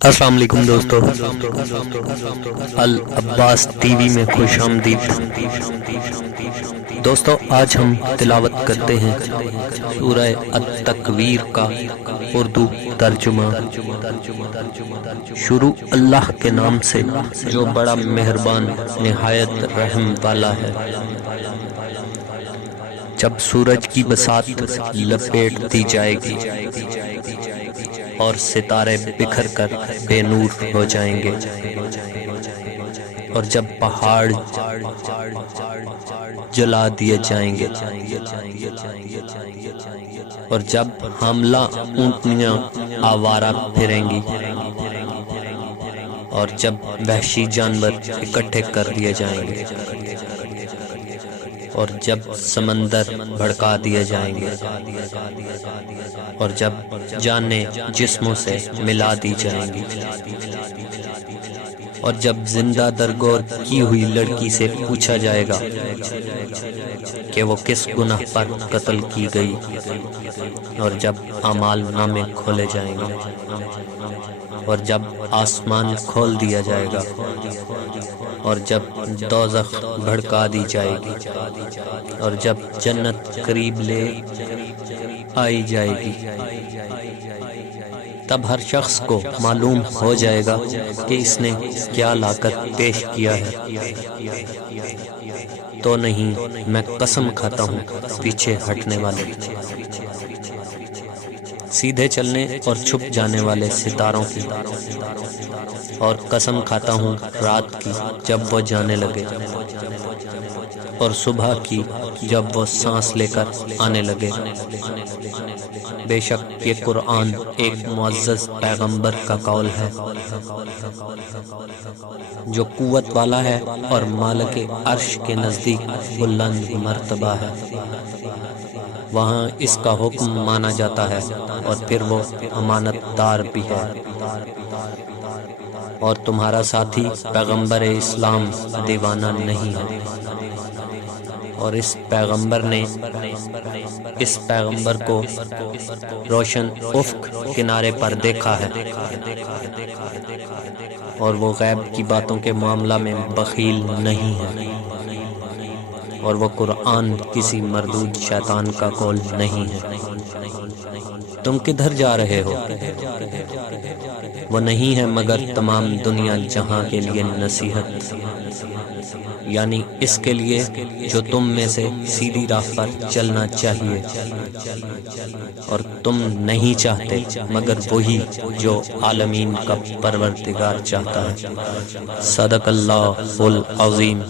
السلام علیکم دوستو، العباس ٹی وی میں خوش آمدید۔ دوستو آج ہم تلاوت کرتے ہیں سورہ التکویر کا اردو ترجمہ۔ شروع اللہ کے نام سے جو بڑا مہربان نہایت رحم والا ہے۔ جب سورج کی بساط لپیٹ دی جائے گی اور ستارے بکھر کر بے نور ہو جائیں گے، اور جب پہاڑ جلا دیے جائیں گے، اور جب حاملہ اونٹنیاں آوارہ پھریں گی، اور جب وحشی جانور اکٹھے کر دیے جائیں گے، اور جب سمندر بھڑکا دیے جائیں گے، اور جب جانیں جسموں سے ملا دی جائیں گی، اور جب زندہ درگور کی ہوئی لڑکی سے پوچھا جائے گا کہ وہ کس گناہ پر قتل کی گئی، اور جب اعمال نامے کھولے جائیں گے، اور جب آسمان کھول دیا جائے گا، اور جب دوزخ بھڑکا دی جائے گی، اور جب جنت قریب لے آئی جائے گی، تب ہر شخص کو معلوم ہو جائے گا کہ اس نے کیا لا کر پیش کیا ہے۔ تو نہیں، میں قسم کھاتا ہوں پیچھے ہٹنے والے، سیدھے چلنے اور چھپ جانے والے ستاروں کی، اور قسم کھاتا ہوں رات کی جب وہ جانے لگے، اور صبح کی جب وہ سانس لے کر آنے لگے۔ بے شک یہ قرآن ایک معزز پیغمبر کا قول ہے جو قوت والا ہے اور مالک عرش کے نزدیک بلند مرتبہ ہے۔ وہاں اس کا حکم مانا جاتا ہے، اور پھر وہ امانت دار بھی ہے۔ اور تمہارا ساتھی پیغمبر اسلام دیوانہ نہیں ہے، اور اس پیغمبر کو روشن افق کنارے پر دیکھا ہے، اور وہ غیب کی باتوں کے معاملہ میں بخیل نہیں ہے، اور وہ قرآن کسی مردود شیطان کا قول نہیں ہے۔ تم کدھر جا رہے ہو؟ وہ نہیں ہے مگر تمام دنیا جہاں کے لیے نصیحت، یعنی اس کے لیے جو تم میں سے سیدھی راہ پر چلنا چاہیے، اور تم نہیں چاہتے مگر وہی جو عالمین کا پروردگار چاہتا ہے۔ صدق اللہ العظیم۔